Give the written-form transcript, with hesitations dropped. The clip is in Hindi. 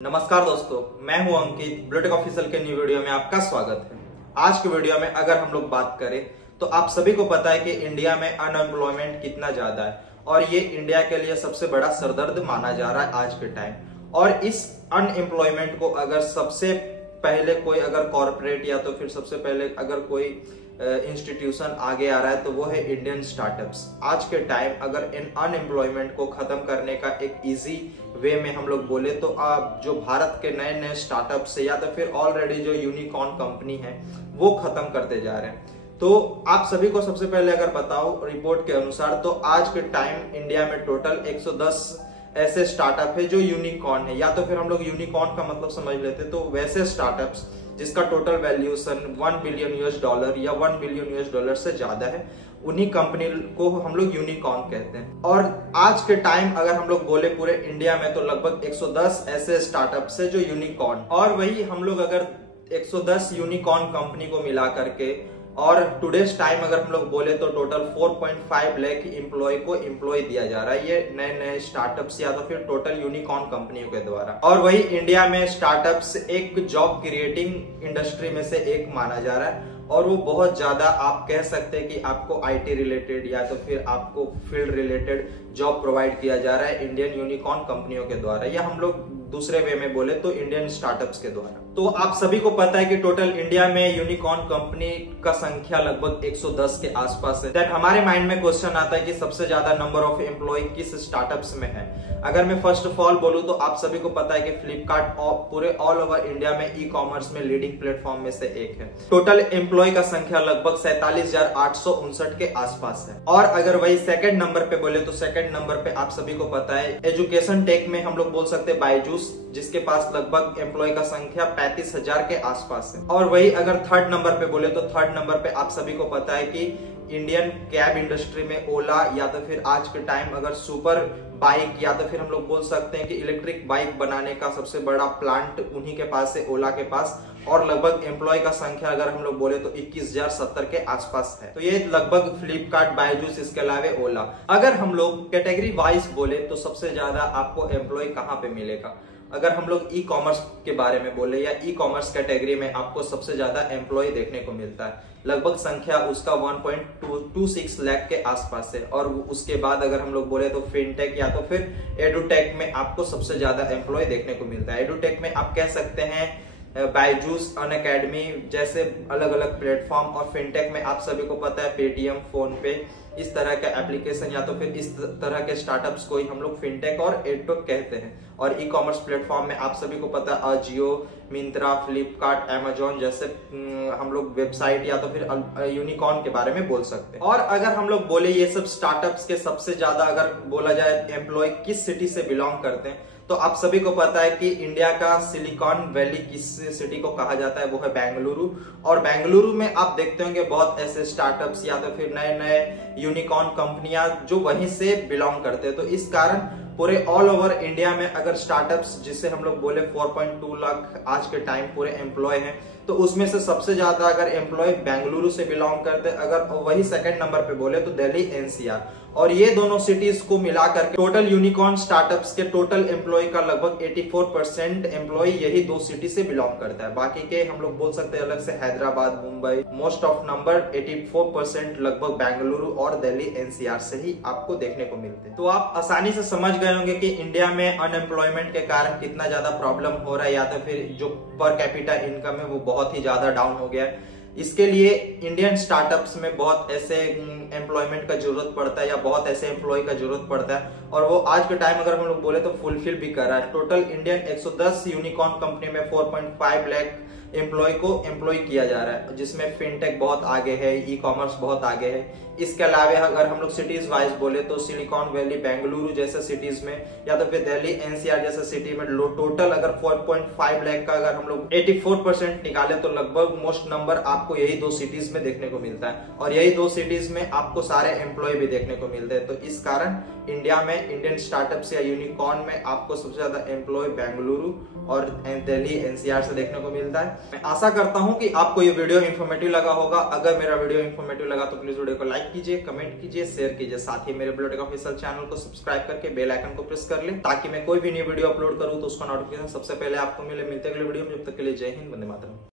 नमस्कार दोस्तों, मैं हूं अंकित। ब्लूटेक ऑफिशियल के न्यू वीडियो में आपका स्वागत है। आज के वीडियो में अगर हम लोग बात करें तो आप सभी को पता है कि इंडिया में अनएम्प्लॉयमेंट कितना ज्यादा है और ये इंडिया के लिए सबसे बड़ा सरदर्द माना जा रहा है आज के टाइम। और इस अनएम्प्लॉयमेंट को अगर सबसे पहले कोई अगर कॉर्पोरेट या तो फिर सबसे पहले अगर कोई इंस्टीट्यूशन आगे आ रहा है तो वो है इंडियन स्टार्टअप्स। आज के टाइम अगर इन अनएम्प्लॉयमेंट को खत्म करने का एक इजी वे में हम लोग बोले तो आप जो भारत के नए नए स्टार्टअप्स है या तो फिर ऑलरेडी जो यूनिकॉर्न कंपनी है वो खत्म करते जा रहे हैं। तो आप सभी को सबसे पहले अगर बताओ, रिपोर्ट के अनुसार तो आज के टाइम इंडिया में टोटल 110 ऐसे स्टार्टअप है जो यूनिकॉर्न है, या तो फिर हम लोग यूनिकॉर्न का मतलब समझ लेते तो वैसे स्टार्टअप्स जिसका टोटल वैल्यूएशन $1 बिलियन या $1 बिलियन से ज्यादा है, उन्हीं कंपनी को हम लोग यूनिकॉर्न कहते हैं। और आज के टाइम अगर हम लोग बोले पूरे इंडिया में तो लगभग 110 ऐसे स्टार्टअप्स है जो यूनिकॉर्न, और वही हम लोग अगर 110 यूनिकॉर्न कंपनी को मिला करके और टुडेस टाइम अगर हम लोग बोले तो टोटल 4.5 लाख एम्प्लॉय को एम्प्लॉय दिया जा रहा है ये नए नए स्टार्टअप्स या तो फिर टोटल यूनिकॉर्न कंपनियों के द्वारा। और वही इंडिया में स्टार्टअप्स एक जॉब क्रिएटिंग इंडस्ट्री में से एक माना जा रहा है और वो बहुत ज्यादा आप कह सकते हैं कि आपको आईटी रिलेटेड या तो फिर आपको फील्ड रिलेटेड जॉब प्रोवाइड किया जा रहा है इंडियन यूनिकॉर्न कंपनियों के द्वारा, या हम लोग दूसरे वे में बोले तो इंडियन स्टार्टअप्स के द्वारा। तो आप सभी को पता है कि टोटल इंडिया में यूनिकॉर्न कंपनी का संख्या लगभग 110 के आसपास है। देन हमारे माइंड में क्वेश्चन आता है कि सबसे ज्यादा नंबर ऑफ एम्प्लॉय किस स्टार्टअप्स में है। अगर मैं फर्स्ट ऑफ ऑल बोलूं तो आप सभी को पता है कि फ्लिपकार्ट पूरे ऑल ओवर इंडिया में ई कॉमर्स में लीडिंग प्लेटफॉर्म में से एक है। टोटल एम्प्लॉय का संख्या लगभग 47,859 के आसपास है। और अगर वही सेकंड नंबर पे बोले तो सेकंड नंबर पे आप सभी को पता है एजुकेशन टेक में हम लोग बोल सकते हैं बायजूस, जिसके पास लगभग एम्प्लॉय का संख्या 35,000 के आसपास है। और वही अगर थर्ड नंबर पे बोले तो थर्ड नंबर पे आप सभी को पता है कि इंडियन कैब इंडस्ट्री में ओला, या तो फिर आज के टाइम अगर सुपर बाइक या तो फिर हम लोग बोल सकते हैं कि इलेक्ट्रिक बाइक बनाने का सबसे बड़ा प्लांट उन्हीं के पास है, ओला के पास। और लगभग एम्प्लॉय का संख्या अगर हम लोग बोले तो 21,070 के आसपास है। तो ये लगभग फ्लिपकार्ट, बायजूस, इसके अलावा ओला। अगर हम लोग कैटेगरी वाइज बोले तो सबसे ज्यादा आपको एम्प्लॉय कहाँ पे मिलेगा। अगर हम लोग ई कॉमर्स के बारे में बोले या ई कॉमर्स कैटेगरी में आपको सबसे ज्यादा एम्प्लॉय देखने को मिलता है, लगभग संख्या उसका 1.26 लाख के आसपास है। और उसके बाद अगर हम लोग बोले तो फिनटेक या तो फिर एडुटेक में आपको सबसे ज्यादा एम्प्लॉय देखने को मिलता है। एडुटेक में आप कह सकते हैं बायजूस, अनअकैडमी जैसे अलग अलग प्लेटफॉर्म, और फिनटेक में आप सभी को पता है पेटीएम, फोन पे, इस तरह का एप्लीकेशन या तो फिर इस तरह के स्टार्टअप्स को ही हम लोग फिनटेक और एडटेक कहते हैं। और ई कॉमर्स प्लेटफॉर्म में आप सभी को पता है अजियो, मिंत्रा, फ्लिपकार्ट, अमेजोन जैसे हम लोग वेबसाइट या तो फिर यूनिकॉर्न के बारे में बोल सकते हैं। और अगर हम लोग बोले ये सब स्टार्टअप्स के सबसे ज्यादा अगर बोला जाए एम्प्लॉय किस सिटी से बिलोंग करते हैं तो आप सभी को पता है कि इंडिया का सिलिकॉन वैली किस सिटी को कहा जाता है, वो है बेंगलुरु। और बेंगलुरु में आप देखते होंगे बहुत ऐसे स्टार्टअप्स या तो फिर नए नए यूनिकॉर्न कंपनियां जो वहीं से बिलोंग करते हैं। तो इस कारण पूरे ऑल ओवर इंडिया में अगर स्टार्टअप्स जिसे हम लोग बोले 4.2 लाख आज के टाइम पूरे एम्प्लॉय हैं, तो उसमें से सबसे ज्यादा अगर एम्प्लॉय बेंगलुरु से बिलोंग करते, अगर वही सेकंड नंबर पे बोले तो दिल्ली, एनसीआर। और ये दोनों सिटीज को मिलाकर टोटल यूनिकॉर्न स्टार्टअप्स के टोटल एम्प्लॉय का लगभग 84% एम्प्लॉय यही दो सिटी से बिलोंग करता है। बाकी के हम लोग बोल सकते हैं अलग से Hyderabad, Mumbai, most of number 84% लगभग बेंगलुरु और दिल्ली, एनसीआर से ही आपको देखने को मिलते हैं। तो आप आसानी से समझ गए होंगे कि इंडिया में अनएम्प्लॉयमेंट के कारण कितना ज्यादा प्रॉब्लम हो रहा है, या तो फिर जो पर कैपिटा इनकम है वो बहुत ही ज्यादा डाउन हो गया है। इसके लिए इंडियन स्टार्टअप्स में बहुत ऐसे एम्प्लॉयमेंट का जरूरत पड़ता है या बहुत ऐसे एम्प्लॉय का जरूरत पड़ता है, और वो आज के टाइम अगर हम लोग बोले तो फुलफिल भी कर रहा है। टोटल इंडियन 110 यूनिकॉर्न कंपनी में 4.5 लाख एम्प्लॉय को एम्प्लॉय किया जा रहा है, जिसमें फिनटेक बहुत आगे है, ई कॉमर्स बहुत आगे है। इसके अलावा अगर हम लोग सिटीज वाइज बोले तो सिलिकॉन वैली, बेंगलुरु जैसे सिटीज में या तो फिर दिल्ली, एनसीआर जैसे सिटी में टोटल अगर 4.5 लाख का अगर हम लोग 84% निकाले तो लगभग मोस्ट नंबर आपको यही दो सिटीज में देखने को मिलता है। और यही दो सिटीज में आपको सारे एम्प्लॉय भी देखने को मिलते हैं। तो इस कारण इंडिया में इंडियन स्टार्टअप्स या यूनिकॉर्न में आपको सबसे ज्यादा एम्प्लॉय बेंगलुरु और दिल्ली, एनसीआर से देखने को मिलता है। मैं आशा करता हूं कि आपको ये वीडियो इन्फॉर्मेटिव लगा होगा। अगर मेरा वीडियो इन्फॉर्मेटिव लगा तो प्लीज वीडियो को लाइक कीजिए, कमेंट कीजिए, शेयर कीजिए। साथ ही मेरे ब्लूटेक ऑफिशियल चैनल को सब्सक्राइब करके बेल आइकन को प्रेस कर ले, ताकि मैं कोई भी न्यू वीडियो अपलोड करूं तो उसका नोटिफिकेशन सबसे पहले आपको मिले। मिलते अगले वीडियो में, जब तक के लिए जय हिंद, वंदे मातरम।